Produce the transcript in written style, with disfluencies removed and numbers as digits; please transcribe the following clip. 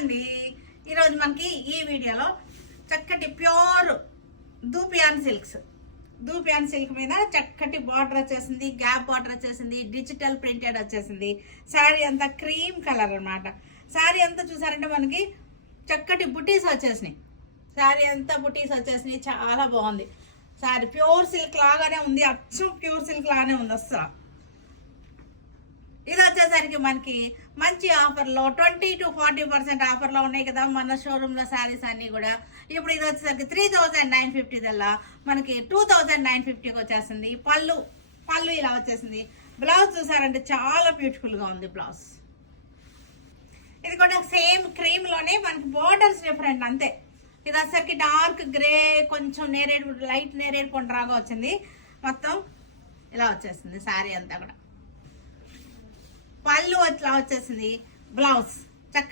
అండి. ఈరోజు మనకి ఈ వీడియోలో చక్కటి ప్యూర్ దూపియాన్ సిల్క్ మీద చక్కటి బార్డర్ వచ్చేసింది, గ్యాప్ బార్డర్ వచ్చేసింది, డిజిటల్ ప్రింటెడ్ వచ్చేసింది. శారీ అంతా క్రీమ్ కలర్ అనమాట. శారీ అంతా చూసారంటే మనకి చక్కటి బుటీస్ వచ్చేసినాయి. శారీ అంతా బుటీస్ వచ్చేసినాయి, చాలా బాగుంది. శారీ ప్యూర్ సిల్క్ లాగానే ఉంది, అచ్చం ప్యూర్ సిల్క్ లాగానే ఉంది అస్సలు. ఇది వచ్చేసరికి మనకి మంచి ఆఫర్లో 20 to 40% ఆఫర్లో ఉన్నాయి కదా మన షోరూంలో శారీస్ అన్నీ కూడా. ఇప్పుడు ఇది వచ్చేసరికి 3950 దల్లా మనకి 2950కి వచ్చేసింది. పళ్ళు ఇలా వచ్చేసింది. బ్లౌజ్ చూసారంటే చాలా బ్యూటిఫుల్గా ఉంది బ్లౌజ్. ఇది కూడా సేమ్ క్రీమ్లోనే మనకి బోర్డర్స్ డిఫరెంట్ అంతే. ఇది వచ్చేసరికి డార్క్ గ్రే, కొంచెం నేరేడు, లైట్ నేరేడు కొండరాగా వచ్చింది. మొత్తం ఇలా వచ్చేసింది శారీ అంతా కూడా. పళ్ళు అట్లా వచ్చేసింది. బ్లౌజ్ చక్కటి